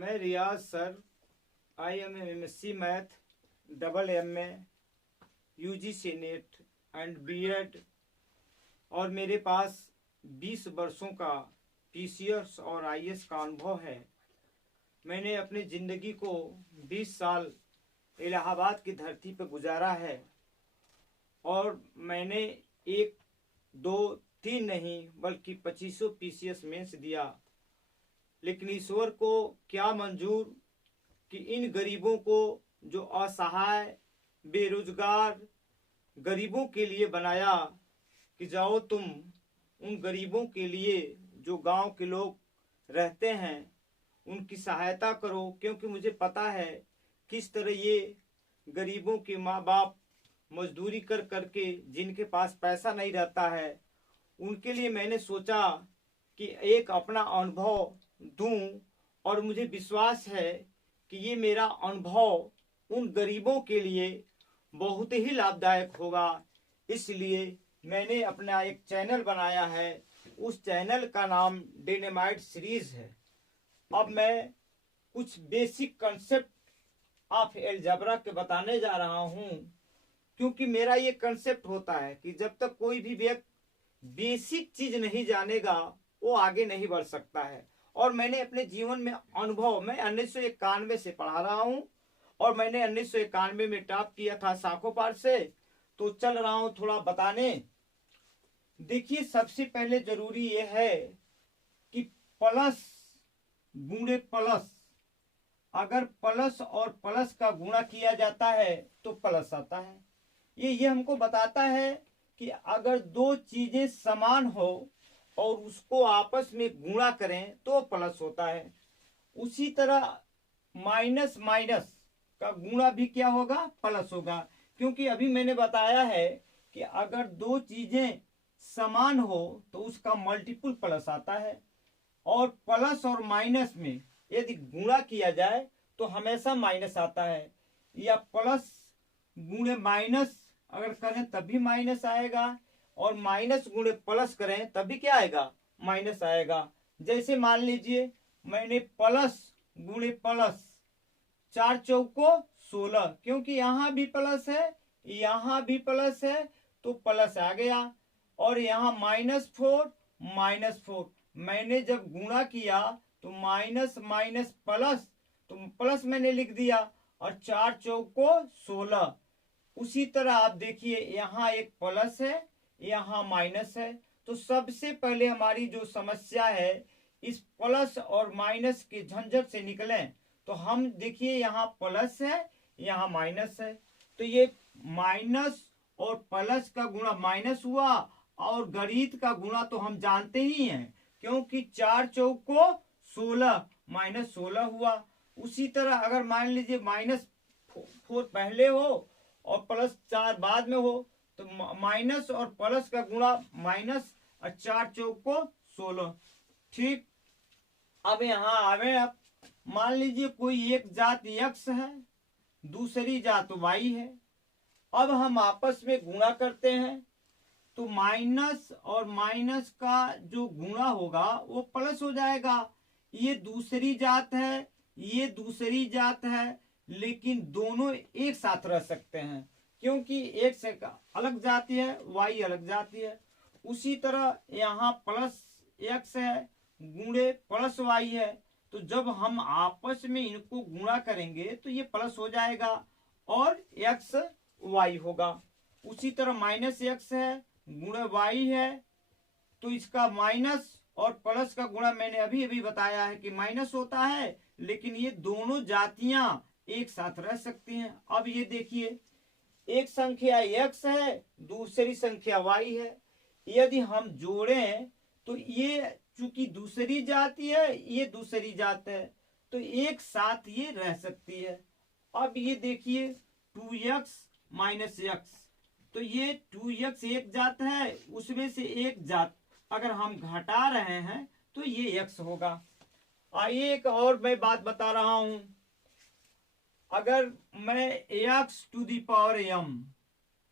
मैं Riyaz sir, IM MSc math, AA UGC net and BEd, और मेरे पास 20 वर्षों का PCS और IS का अनुभव है। मैंने अपनी ज़िंदगी को 20 साल इलाहाबाद की धरती पर गुजारा है और मैंने 1, 2, 3 नहीं बल्कि 25 PCS मेंस दिया। लेकिन ईश्वर को क्या मंजूर कि इन गरीबों को, जो असहाय बेरोजगार गरीबों के लिए बनाया, कि जाओ तुम उन गरीबों के लिए जो गांव के लोग रहते हैं उनकी सहायता करो। क्योंकि मुझे पता है किस तरह ये गरीबों के माँ बाप मजदूरी कर करके, जिनके पास पैसा नहीं रहता है, उनके लिए मैंने सोचा कि एक अपना अनुभव दूं। और मुझे विश्वास है कि ये मेरा अनुभव उन गरीबों के लिए बहुत ही लाभदायक होगा। इसलिए मैंने अपना एक चैनल बनाया है। उस चैनल का नाम डायनामाइट सीरीज है। अब मैं कुछ बेसिक कंसेप्ट ऑफ अलजेब्रा के बताने जा रहा हूं, क्योंकि मेरा ये कंसेप्ट होता है कि जब तक कोई भी व्यक्ति बेसिक चीज नहीं जानेगा वो आगे नहीं बढ़ सकता है। और मैंने अपने जीवन में अनुभव, मैं 1991 से पढ़ा रहा हूं और मैंने 1991 में टॉप किया था साखोपार से। तो चल रहा हूं थोड़ा बताने। देखिए, सबसे पहले जरूरी यह है कि प्लस गुणे प्लस, अगर प्लस और प्लस का गुणा किया जाता है तो प्लस आता है। ये हमको बताता है कि अगर दो चीजें समान हो और उसको आपस में गुणा करें तो प्लस होता है। उसी तरह माइनस माइनस का गुणा भी क्या होगा? प्लस होगा। क्योंकि अभी मैंने बताया है कि अगर दो चीजें समान हो तो उसका मल्टीपल प्लस आता है। और प्लस और माइनस में यदि गुणा किया जाए तो हमेशा माइनस आता है, या प्लस गुणे माइनस अगर करें तब भी माइनस आएगा, और माइनस गुणे प्लस करें तब भी क्या आएगा? माइनस आएगा। जैसे मान लीजिए मैंने प्लस गुणे प्लस, 4 चौको 16, क्योंकि यहां भी प्लस है यहां भी प्लस है तो प्लस आ गया। और यहाँ -4 मैंने जब गुणा किया तो माइनस माइनस प्लस, तो प्लस मैंने लिख दिया, और 4 चौको 16। उसी तरह आप देखिए यहाँ एक प्लस है यहाँ माइनस है। तो सबसे पहले हमारी जो समस्या है, इस प्लस और माइनस के झंझट से निकलें। तो हम देखिए यहाँ प्लस है यहाँ माइनस है, तो ये माइनस और प्लस का गुणा माइनस हुआ, और गणित का गुणा तो हम जानते ही हैं, क्योंकि 4 चौको 16 -16 हुआ। उसी तरह अगर मान लीजिए -4 पहले हो और +4 बाद में हो तो माइनस और प्लस का गुणा माइनस, और 4 चौको 16। ठीक, अब यहाँ आवे। अब मान लीजिए कोई एक जात x है, दूसरी जात y है। अब हम आपस में गुणा करते हैं तो माइनस और माइनस का जो गुणा होगा वो प्लस हो जाएगा। ये दूसरी जात है ये दूसरी जात है, लेकिन दोनों एक साथ रह सकते हैं, क्योंकि एक से अलग जाति है y अलग जाति है। उसी तरह यहाँ प्लस x है गुणे प्लस y है, तो जब हम आपस में इनको गुणा करेंगे तो ये प्लस हो जाएगा और x y होगा। उसी तरह माइनस x है गुणे y है, तो इसका माइनस और प्लस का गुणा मैंने अभी अभी बताया है कि माइनस होता है, लेकिन ये दोनों जातियां एक साथ रह सकती हैं। अब ये देखिए, एक संख्या x है दूसरी संख्या y है। यदि हम जोड़ें तो ये चूंकि दूसरी जाति है ये दूसरी जात है, तो एक साथ ये रह सकती है। अब ये देखिए 2x - x, तो ये 2x एक जात है, उसमें से एक जात अगर हम घटा रहे हैं तो ये x होगा। आइए एक और मैं बात बता रहा हूं। अगर मैं x⁴m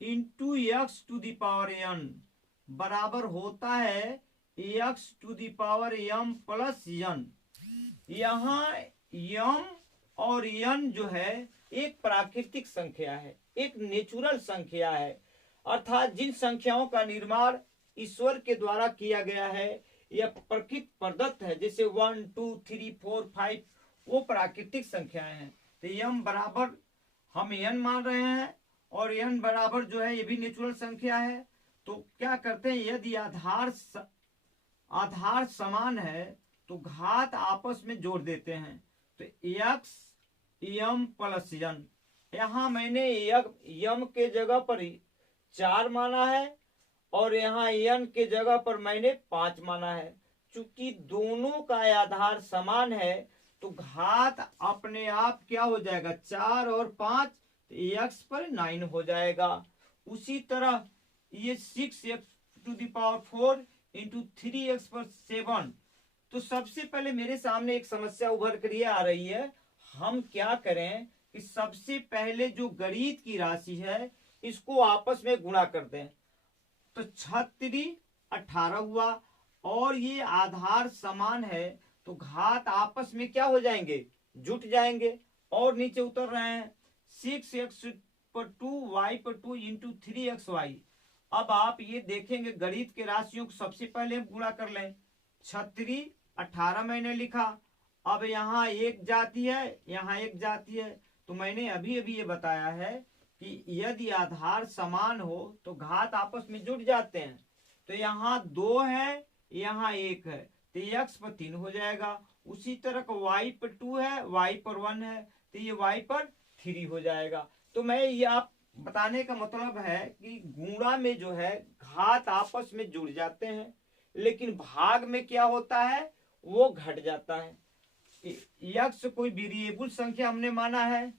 इंटू x⁴n बराबर होता है x⁴m + n, यहाँ यम और यन जो है एक प्राकृतिक संख्या है, एक नेचुरल संख्या है, अर्थात जिन संख्याओं का निर्माण ईश्वर के द्वारा किया गया है, यह प्रकृति प्रदत्त है, जैसे 1 2 3 4 5 वो प्राकृतिक संख्याएं हैं। तो यम बराबर हम यन मान रहे हैं और यन बराबर जो है ये भी नेचुरल संख्या है। तो क्या करते हैं, यदि आधार समान है तो घात आपस में जोड़ देते हैं। तो x यम प्लस यन, यहाँ मैंने यम के जगह पर 4 माना है और यहाँ यन के जगह पर मैंने 5 माना है। चूंकि दोनों का आधार समान है तो घात अपने आप क्या हो जाएगा, 4 और 5, तो x पर 9 हो जाएगा। उसी तरह ये 6x⁴ इंटू 3x पर 7। तो सबसे पहले मेरे सामने एक समस्या उभर कर ये आ रही है, हम क्या करें कि सबसे पहले जो गणित की राशि है इसको आपस में गुणा कर दें। तो 6 18 हुआ और ये आधार समान है तो घात आपस में क्या हो जाएंगे, जुट जाएंगे और नीचे उतर रहे हैं। 6x⁴ y⁴ into 3xy। अब आप ये देखेंगे गणित के राशियों को सबसे पहले हम गुणा कर लें। 6 18 मैंने लिखा, अब यहाँ एक जाती है, यहाँ एक जाती है। तो मैंने अभी अभी ये बताया है कि यदि आधार समान हो तो घात आपस में जुड़ जाते हैं। तो यहाँ 2 है, यहाँ 1 है, तो x पर 3 हो जाएगा। उसी तरह y पर 2 है, y पर 1 है, तो ये y पर 3 हो जाएगा। तो मैं ये आप बताने का मतलब है कि गुणा में जो है घात आपस में जुड़ जाते हैं, लेकिन भाग में क्या होता है, वो घट जाता है। x कोई वेरिएबल संख्या हमने माना है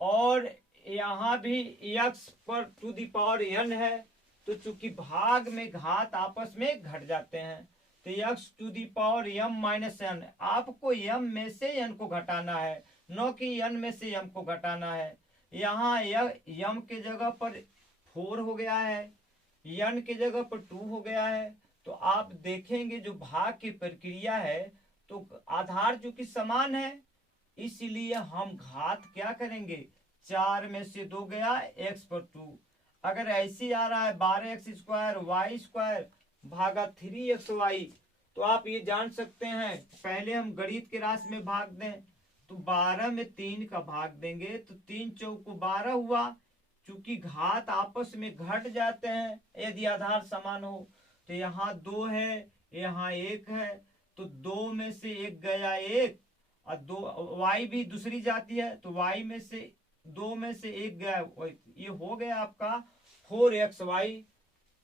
और यहाँ भी x पर टू द पावर n है, तो चूंकि भाग में घात आपस में घट जाते हैं तो x to the power m-n, आपको m में से n को घटाना है, न कि n में से m को घटाना है। यहाँ m के जगह पर 4 हो गया है, n के जगह पर 2 हो गया है। तो आप देखेंगे जो भाग की प्रक्रिया है तो आधार जो कि समान है, इसलिए हम घात क्या करेंगे, 4 में से 2 गया, x पर 2। अगर ऐसे आ रहा है 12x² y² भागा 3xy, तो आप ये जान सकते हैं, पहले हम गणित के राशि में भाग दें तो 12 में 3 का भाग देंगे तो 3 चौको 12 हुआ। चूंकि घात आपस में घट जाते हैं यदि आधार समान हो, तो यहाँ 2 है, यहाँ 1 है, तो 2 में से 1 गया 1 और 2 y भी दूसरी जाती है, तो y में से 2 में से 1 गया, ये हो गया आपका 4xy।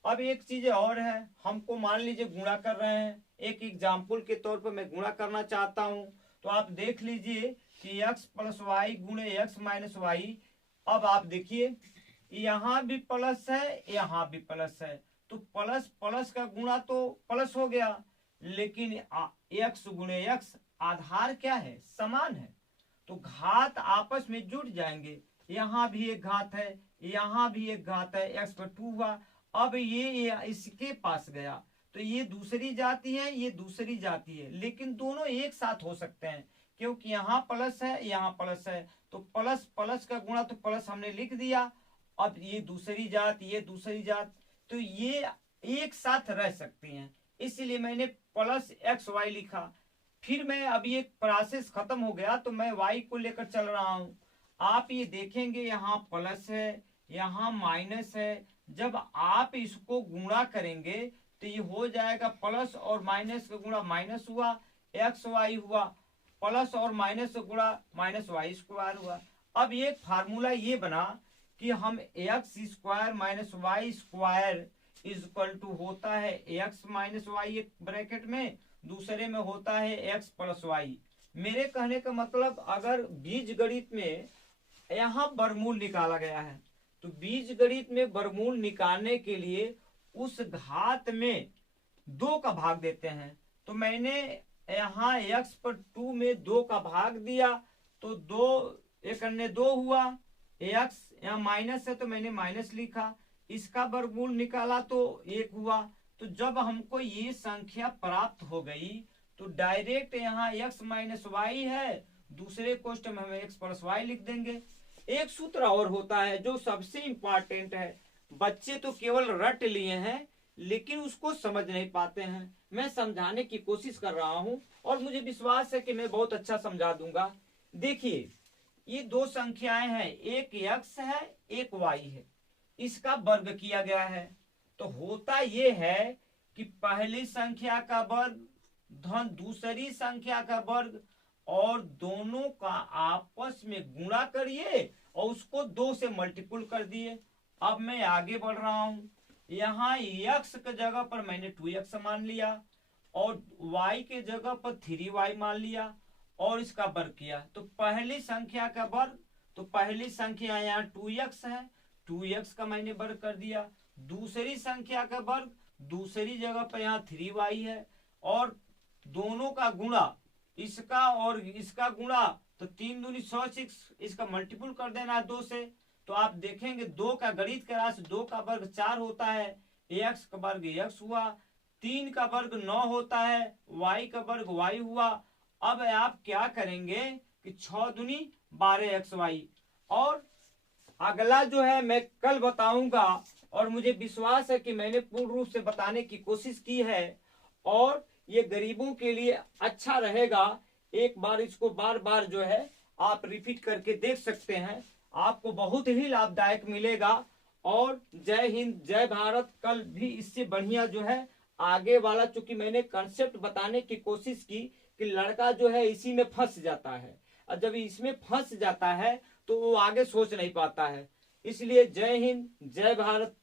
अब एक चीज और है, हमको मान लीजिए गुणा कर रहे हैं, एक एग्जाम्पल के तौर पर मैं गुणा करना चाहता हूं। तो आप देख लीजिए कि x प्लस वाई गुणे x माइनस वाई। अब आप देखिए यहाँ भी प्लस है, यहाँ भी प्लस है, तो प्लस प्लस का गुणा तो प्लस हो गया, लेकिन x गुणे x आधार क्या है, समान है, तो घात आपस में जुड़ जाएंगे। यहाँ भी एक घात है, यहाँ भी एक घात है, x पर 2 हुआ। अब ये इसके पास गया तो ये दूसरी जाती है, ये दूसरी जाती है, लेकिन दोनों एक साथ हो सकते हैं क्योंकि यहाँ प्लस है, यहाँ प्लस है, तो प्लस प्लस का गुणा तो प्लस हमने लिख दिया। अब ये दूसरी जात, ये दूसरी जात, तो ये एक साथ रह सकती हैं, इसलिए मैंने प्लस xy लिखा। फिर मैं अब ये प्रोसेस खत्म हो गया तो मैं y को लेकर चल रहा हूं। आप ये देखेंगे यहाँ प्लस है, यहाँ माइनस है, जब आप इसको गुणा करेंगे तो ये हो जाएगा प्लस और माइनस का गुणा माइनस हुआ, xy हुआ, प्लस और माइनस का गुणा माइनस y² हुआ। अब एक फार्मूला ये बना कि हम x² minus y² equal to होता है x माइनस वाई, एक ब्रैकेट में, दूसरे में होता है x प्लस वाई। मेरे कहने का मतलब अगर बीज गणित में यहाँ वर्गमूल निकाला गया है तो बीज गणित में वर्गमूल निकालने के लिए उस घात में 2 का भाग देते हैं। तो मैंने यहाँ x पर 2 में 2 का भाग दिया तो 2 एक अन्य 2 हुआ, x यहाँ माइनस है तो मैंने माइनस लिखा, इसका वर्गमूल निकाला तो 1 हुआ। तो जब हमको ये संख्या प्राप्त हो गई तो डायरेक्ट यहाँ x माइनस वाई है, दूसरे क्वेश्चन में हम x प्लस वाई लिख देंगे। एक सूत्र और होता है जो सबसे इंपॉर्टेंट है, बच्चे तो केवल रट लिए हैं लेकिन उसको समझ नहीं पाते हैं। मैं समझाने की कोशिश कर रहा हूं और मुझे विश्वास है कि मैं बहुत अच्छा समझा दूंगा। देखिए ये दो संख्याएं हैं, एक x है एक y है, इसका वर्ग किया गया है। तो होता ये है कि पहली संख्या का वर्ग धन दूसरी संख्या का वर्ग और दोनों का आपस में गुणा करिए और उसको 2 से मल्टीपल कर दिए। अब मैं आगे बढ़ रहा हूं, यहाँ x के जगह पर मैंने 2x मान लिया और y के जगह पर 3y मान लिया और इसका वर्ग किया। तो पहली संख्या का वर्ग, तो पहली संख्या यहाँ 2x है, 2x का मैंने वर्ग कर दिया। दूसरी संख्या का वर्ग, दूसरी जगह पर यहाँ 3y है और दोनों का गुणा, इसका और इसका गुणा, तो 3 दूनी 6, इसका मल्टीपल कर देना 2 से। तो आप देखेंगे 2 का गणित का राशि 2 का वर्ग 4 होता है, x का वर्ग x हुआ, 3 का वर्ग 9 होता है, y का वर्ग y हुआ। अब आप क्या करेंगे कि 6 दूनी 12xy, और अगला जो है मैं कल बताऊंगा और मुझे विश्वास है कि मैंने पूर्ण रूप से बताने की कोशिश की है और ये गरीबों के लिए अच्छा रहेगा। एक बार इसको बार बार जो है आप रिपीट करके देख सकते हैं, आपको बहुत ही लाभदायक मिलेगा। और जय हिंद जय भारत। कल भी इससे बढ़िया जो है आगे वाला, चूंकि मैंने कंसेप्ट बताने की कोशिश की कि लड़का जो है इसी में फंस जाता है और जब इसमें फंस जाता है तो वो आगे सोच नहीं पाता है। इसलिए जय हिंद जय भारत।